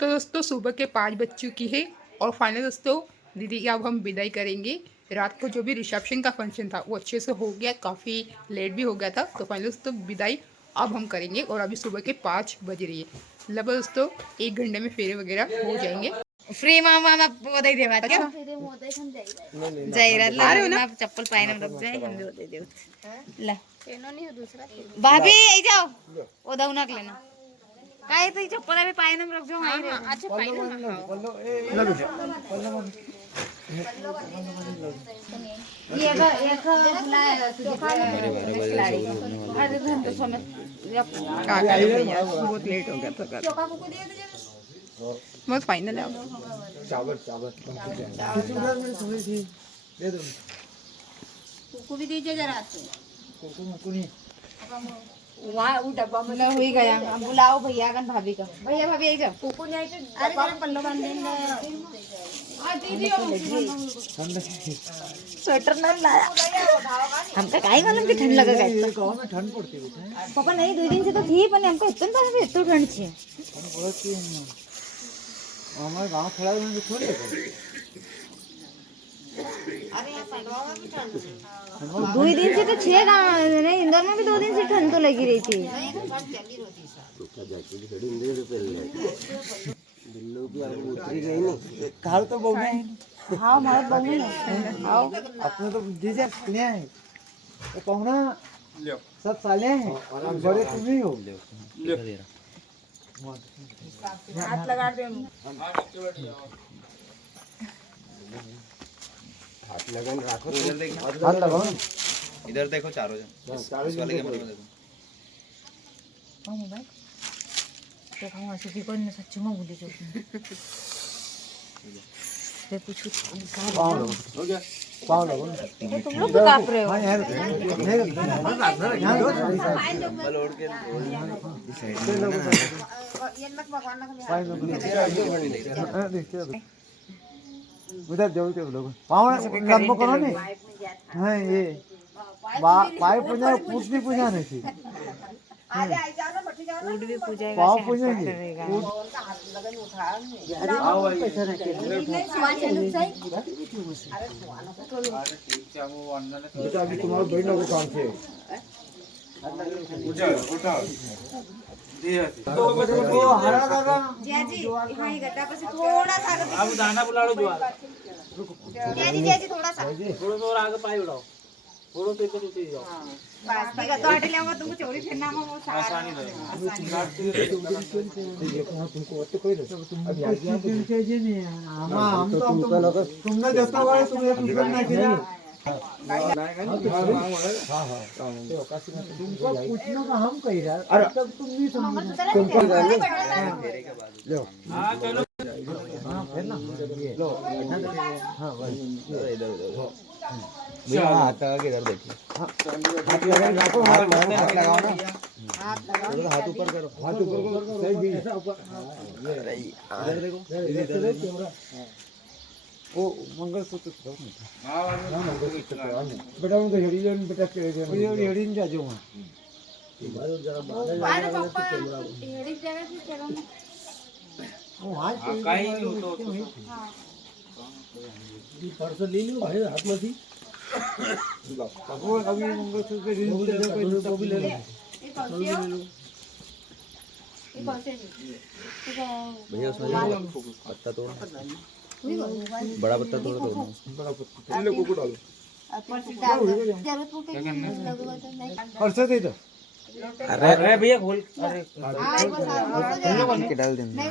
तो दोस्तों सुबह के 5 बज चुकी है और फाइनल दोस्तों दीदी की अब हम विदाई करेंगे। रात को जो भी रिसेप्शन का फंक्शन था वो अच्छे से हो गया, काफ़ी लेट भी हो गया था। तो फाइनल दोस्तों विदाई अब हम करेंगे और अभी सुबह के 5 बज रही है। लगभग दोस्तों 1 घंटे में फेरे वगैरह हो जाएंगे। फ्री मामा मोदई देवा अच्छा जाहिरात आ रहे हो ना? आप चप्पल पाए रख जाए हम दे देव ला भाभी आई जाओ ओ दौनक लेना काय तो चप्पल अभी पाए रख जाओ अच्छा पाए ये एक अरे घंटे समय बहुत लेट हो गया था। बहुत फाइनल है कुकू भी दीजिए जरा वहाँ वो डब्बा में हुई गया। अब बुलाओ भैया का भाभी का भैया भाभी आई जाओ कुकू नहीं आई तो अरे जरा पल्लो बांध देंगे स्वेटर नहीं लाया हमका काय मालूम कि ठंड लगा काय गांव में ठंड पड़ती है पापा नहीं 2 दिन से तो थी पर हमको इतना ठंड छे हमारे गांव थोड़ा में थोड़ी अरे यहाँ पंडवा में भी ठंड 2 दिन से तो छे गाँव नहीं इंदौर में भी 2 दिन से ठंड तो लगी रही थी दिल्ली की आग उतरी गई नहीं काल तो बहु नहीं हाँ हमारे बहू है आओ अपने तो बुद्धि से सुने हैं तो कहूँ ना सब साले हैं बड़े तुम ही हो हाथ लगा दे हाथ लगन राखो इधर देखो हाथ लगाओ इधर देखो चारों जन इस वाले कैमरे में देखो मोबाइल देखो ऐसे भी कोई न सच में भूली जो मैं पूछूं हो गया पाँव लगो तुम लोग भी कांप रहे हो हाँ यार बलोड़ के उधर जाओ तो लोग पाँव लंबो करो नहीं हाँ ये पाए पूजा कुछ भी पूजा नहीं थी फूड भी पूजा पाँव पूजेंगे बेटा अभी तुम्हारे बहनों को काम से तो हरा दादा जी हाँ ये गड्ढा पर से थोड़ा सा अब दाना बुला लो जो जी थोड़ा सा थोड़ा आगे पाई उड़ाओ थोड़ा तो इधर उतर जाओ बस ठीक है तो हट ले तुमको चोरी फिरना में वो आसानी तुमको तो कोई अभी आगे चाहिए नहीं हम तो तुमने जैसा वाले तुम्हें कुछ करना चाहिए तुमको पूछना का हम कह रहा अरे तब तुम नहीं समझ तुमको लो हां चलो हाँ फिर ना लो हाँ इधर भैया हाथ लगा के इधर देखिए हाथ लगाओ हाथ लगाओ ना हाथ ऊपर करो हाथ ऊपर करो सही भी इधर देखो कैमरा वो मंगलसूत्र तो हां मंगलसूत्र बेटा उनको हेड़ी लेन बेटा के हेड़ी नहीं जाजो वहां अरे पापा हेड़ी जगह से चलो वो आज काई नहीं होतो पर्स ले लो भाई हाथ में थी वो अभी मंगलसूत्र रिंग दे कोई तो भी ले लो ये कौन सी हो ये कौन सी भैया उसमें पत्ता तोड़ो बड़ा पत्ता तोड़ो बड़ा पत्ता ले को डालो जरूरत पड़े पर्स दे दो अरे भैया खोल अरे के डाल देंगे नहीं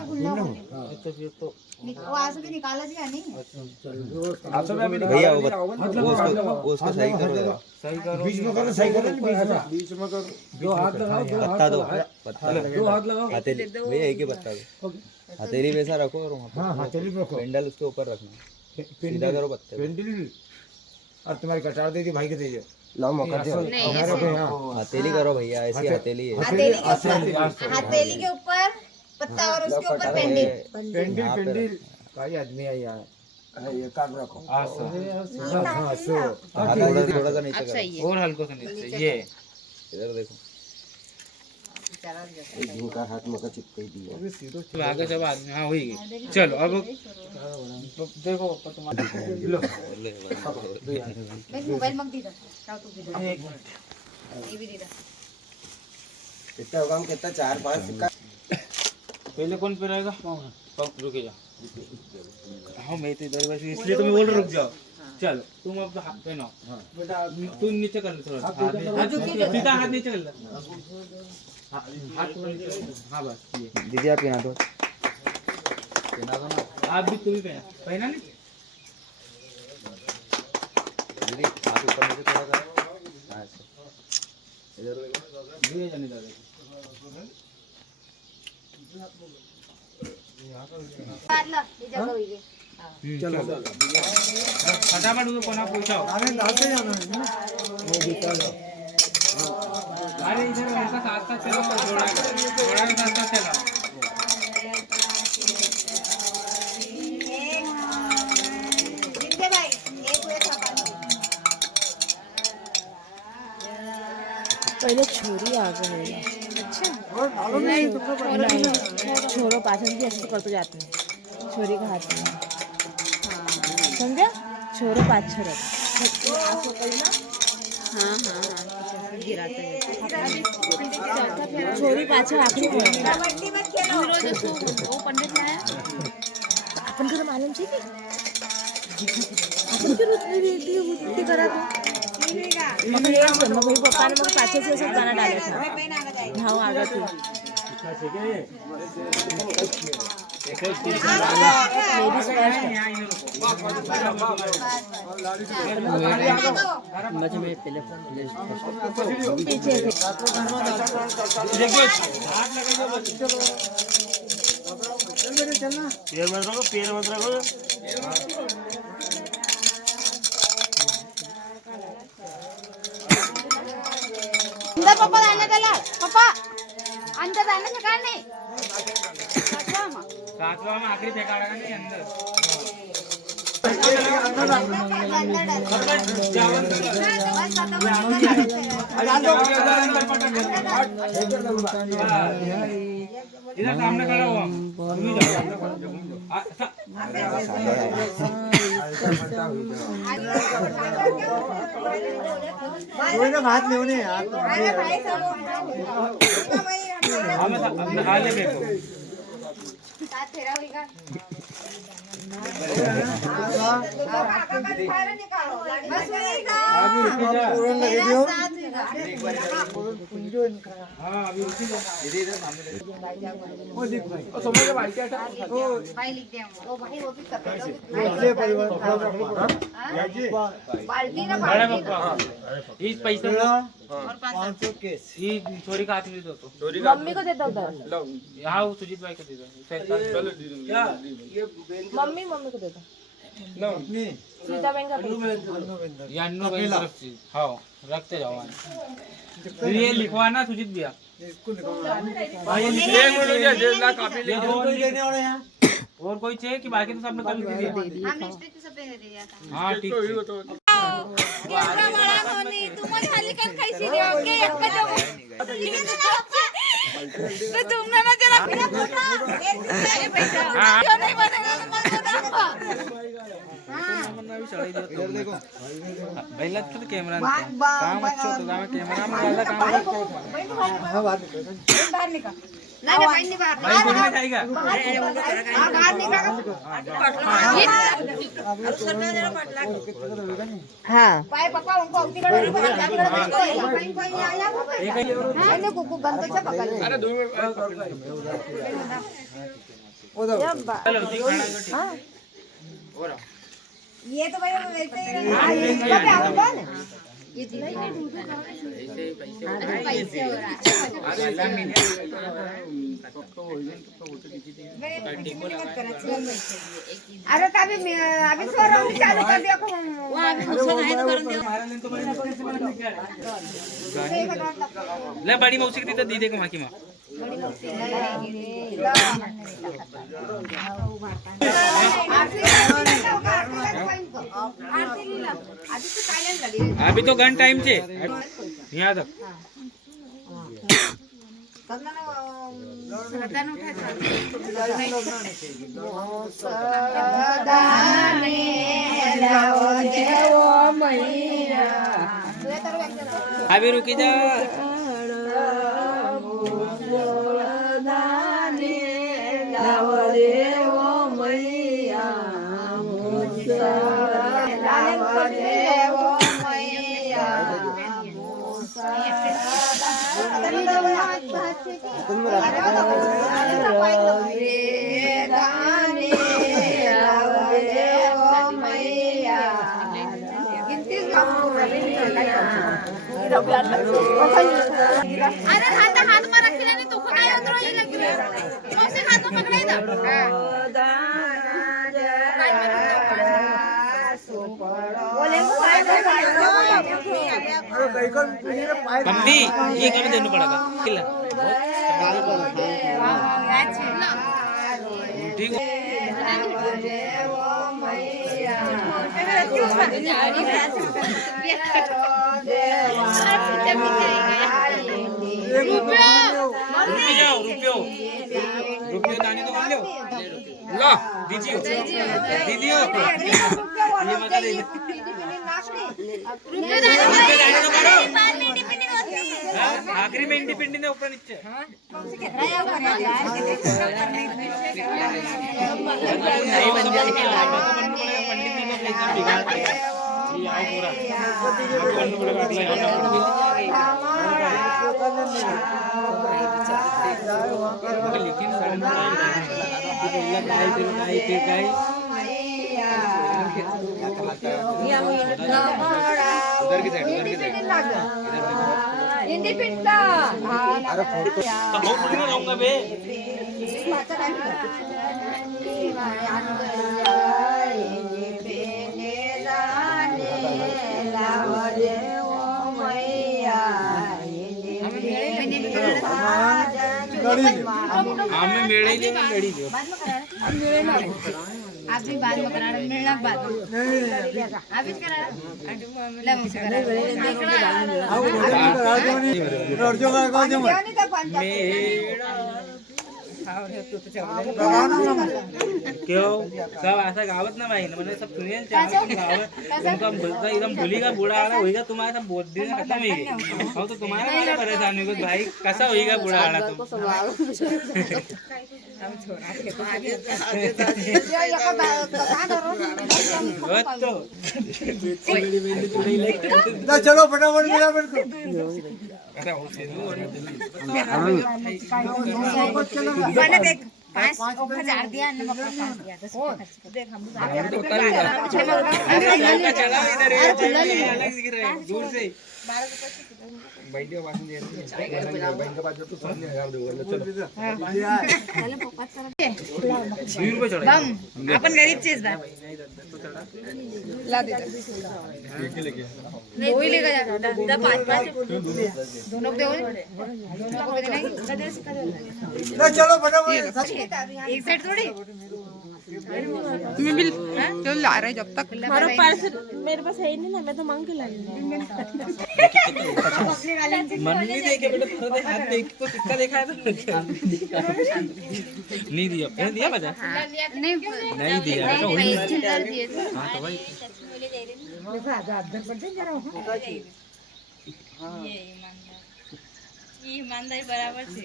तो वहां से निकाला जी नहीं आप सब अभी भैया वो उसको सही करो जरा सही करो बीच में करो सही करो बीच में करो दो हाथ लगाओ पत्ता दो पत्ता दो हाथ लगाओ हथेली भैया एक ही पत्ता दो हथेली वैसा रखो और वहाँ हाँ हथेली में रखो पेंडल उसके ऊपर रखना सीधा करो पत्ते को। पेंडिल और तुम्हारी कटार दे दी भाई के दे दियो लाओ मौका दो हथेली करो भैया ऐसी हथेली है हथेली के ऊपर पत्ता और उसके ऊपर पेंडिल पेंडिल भाई आदमी आई यार ये काट रखो हाथ थोड़ा सा नीचे करो और हल्का सा नीचे ये इधर देखो इनका हाथ मगर चिपक दिया आगे सब आदमी हाँ हुई गई चलो अब देखो लो मोबाईल मग दिला राव तू दिला हे भी दिला कितना होगा हम कितना 4-5 सिक्का पहले कौन पे रहेगा रुके जा हाँ मैं तो इधर वैसे इसलिए तो मैं बोल रहा रुक जाओ चलो तुम अब हाथ पे ना बेटा तुम नीचे कर ले थोड़ा सीधा हाथ नीचे कर ले हाथ हाँ बस ये दीदी आप यहाँ दो आप भी तुम भी पहना नहीं दीदी हाथ ऊपर नीचे थोड़ा सा इधर ये जाने दादा काढला हे जगह हुई गई चलो फटाफट उनको कोना पूछो अरे डालते जाना है ना अरे इधर ऐसा साथ साथ चलो जोड़ा जोड़ा के साथ साथ चलो जिंदे भाई एक हुए था पहिले छोरी आ गई और डालो नहीं तो छोरो पाचन भी ऐसे करतो जात नाही छोरी का हात नाही समजा छोरो पाच छोरो असं करी ना हाँ हाँ हाँ गिराता छोरी पाच आखरी कबड्डी मत खेलो वो पंडित आया अपन को तो मालूम छे की अपन की रुतली रीति करा तो मग हे मग भाई पप्पा ने मग पाचशे से सब गाना डाले था भाव आगा थी पीछे अंदर पप्पा जाने त्याला पप्पा अंदर जाने से काढ नाही सातवां में आखिरी फेंकाड़ा का नहीं अंदर इधर सामने खड़ा हुआ कोई ना हाथ में नहीं हाथ हमें आगे देखो साथ फेरा हुई का बस वही का अभी रुकी जा पूरन लगे दियो साथ हाँ अभी रुकी जा वो देख भाई ओ समझ के भाई क्या था ओ भाई लिख दे वो भाई वो भी सफेद ले परिवार बाल्टी ना बड़े बाल्टी पप्पा इस पैसे और 500 ये छोरी का हाथ में दो तो मम्मी को देता उधर यहाँ वो सुजीत भाई को दे दो चलो मम्मी मम्मी को देता सीता बहन का ये अन्नू भाई की तरफ से हाँ रखते जाओ ये लिखवाना सुजीत भैया हाँ, ये लिख और कोई चाहिए कि बाकी तो सबने कल दे दिया हम मिस्टेक से सफेद दे दिया था हाँ ठीक है एवढा बडा होनी तू मग खाली काय खायची रे ओके एक तो तुमने ना जरा मेरा फोटो ये पैसा क्यों नहीं बनेगा इधर देखो पहिला तो कैमरा काम अच्छा होता है कैमरा में वाला काम हां बात बाहर निकल नहीं नहीं बाहर भाई कौन में जाएगा हां बाहर निकल हाँ पाय पप्पा उनको औतीकडे आया कुकू गंतच्या पकड अरे चलो दिखाना हाँ ये तो भाई वैसे ही ये पैसे हो रहा अरे अभी अभी स्वरम चालू कर दिया ले बड़ी मौसी की दी दे माँ की माँ अभी तो घंटा टाइम छे यहाँ तक अभी रुकी जा अरे हाथ में रखी नहीं तो काय उतरो ये लगी चौसे हाथ में पकड़ाई दा बंदी ये कब देना पड़ेगा किला ठीक रुपये दानी तो मान लो लो दीजिए दीजिए ये मत दे आखिरी में इंडिपेंडेंट है ऊपर नीचे पंडित जी ने एग्जाम बिगाड़ दिया ये आओ पूरा लेकिन उधर की साइड अरे फोटो तो बहुत थोड़ी ना रहूंगा बे हमें मेड़े ही लड़ी दो आप भी बाद में करा मिलना बाद आप भी करा ले मुझे क्यों सब ऐसा गावत ना भाई मैंने सब सुनिए उनका बोलता एकदम भूली का बूढ़ा आना होगा तुम्हारा सब बहुत दिन खत्म ही और तो तुम्हारा वाला परेशानी को भाई कैसा होगा बूढ़ा आना तुम चलो फटाफट मिला मेरे को मैंने देख 5,000 दिया न मक्का 5 दिया 10 देख हम चला इधर अलग दिख रहा है दूर से बम अपन गरीब चीज बा ला दे दो ही लेकर जा 5 दोनों को दे चलो फटाफट एक साइड थोड़ी तुम्हें भी तो ला रहे जब तक हमारा पर्स मेरे पास है ही नहीं ना मैं तो मांग के लाई मन नहीं देखे बेटा थोड़ा हाथ देख तो सिक्का देखा है तो नहीं दिया मैंने दिया बजा नहीं दिया तो वही हां तो भाई ईमानदारी बराबर से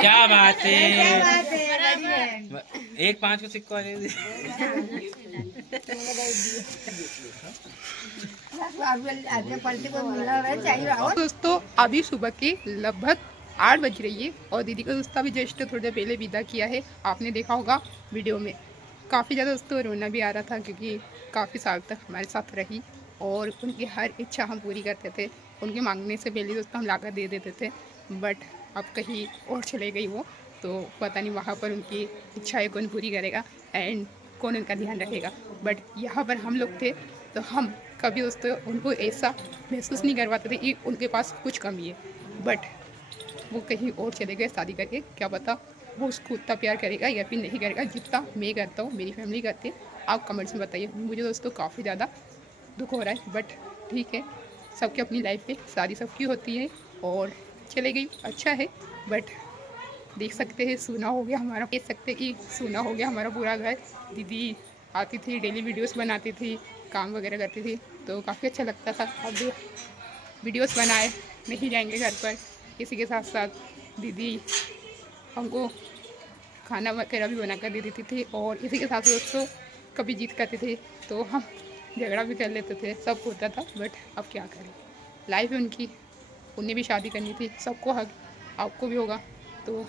क्या बात है 1 5 को सिक्का दे दोस्तों अभी सुबह के लगभग 8 बज रही है और दीदी का दोस्त अभी जस्ट थोड़ी देर पहले विदा किया है। आपने देखा होगा वीडियो में काफ़ी ज़्यादा दोस्तों रोना भी आ रहा था क्योंकि काफ़ी साल तक हमारे साथ रही और उनकी हर इच्छा हम पूरी करते थे। उनके मांगने से पहले दोस्तों हम लाकर दे देते थे, बट अब कहीं और चले गई वो, तो पता नहीं वहाँ पर उनकी इच्छाएं कौन पूरी करेगा एंड कौन उनका ध्यान रखेगा। बट यहाँ पर हम लोग थे तो हम कभी दोस्तों उनको ऐसा महसूस नहीं करवाते थे कि उनके पास कुछ कमी है, बट वो कहीं और चले गए शादी करके। क्या पता वो उसको उतना प्यार करेगा या फिर नहीं करेगा जितना मैं करता हूँ, मेरी फैमिली करती है। आप कमेंट्स में बताइए। मुझे दोस्तों काफ़ी ज़्यादा दुख हो रहा है, बट ठीक है, सबकी अपनी लाइफ में शादी सबकी होती है और चले गई, अच्छा है। बट देख सकते हैं सूना हो गया हमारा, देख सकते हैं कि सूना हो गया हमारा पूरा घर। दीदी आती थी, डेली वीडियोस बनाती थी, काम वगैरह करती थी, तो काफ़ी अच्छा लगता था। अब वीडियोस बनाए नहीं जाएंगे घर पर, इसी के साथ साथ दीदी हमको खाना वगैरह भी बना कर दे देती थी, और इसी के साथ दोस्तों कभी जीत करते थे तो हम झगड़ा भी कर लेते थे, सब होता था। बट अब क्या करें, लाइफ है उनकी, उन्हें भी शादी करनी थी, सबको हक आपको भी होगा। तो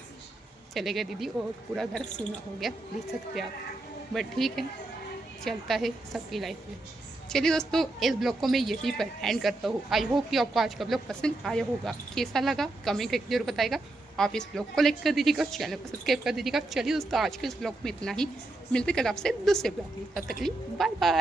चले गए दीदी और पूरा घर सूना हो गया, देख सकते हैं आप। बट ठीक है, चलता है सबकी लाइफ में। चलिए दोस्तों, इस ब्लॉग को मैं यहीं पर एंड करता हूँ। आई होप कि आपको आज का ब्लॉग पसंद आया होगा। कैसा लगा कमेंट करके जरूर बताएगा। आप इस ब्लॉग को लाइक कर दीजिएगा, चैनल को सब्सक्राइब कर दीजिएगा। चलिए दोस्तों, आज के इस ब्लॉग में इतना ही, मिलते कल आपसे दूसरे ब्लॉग में, तब तक के लिए बाय बाय।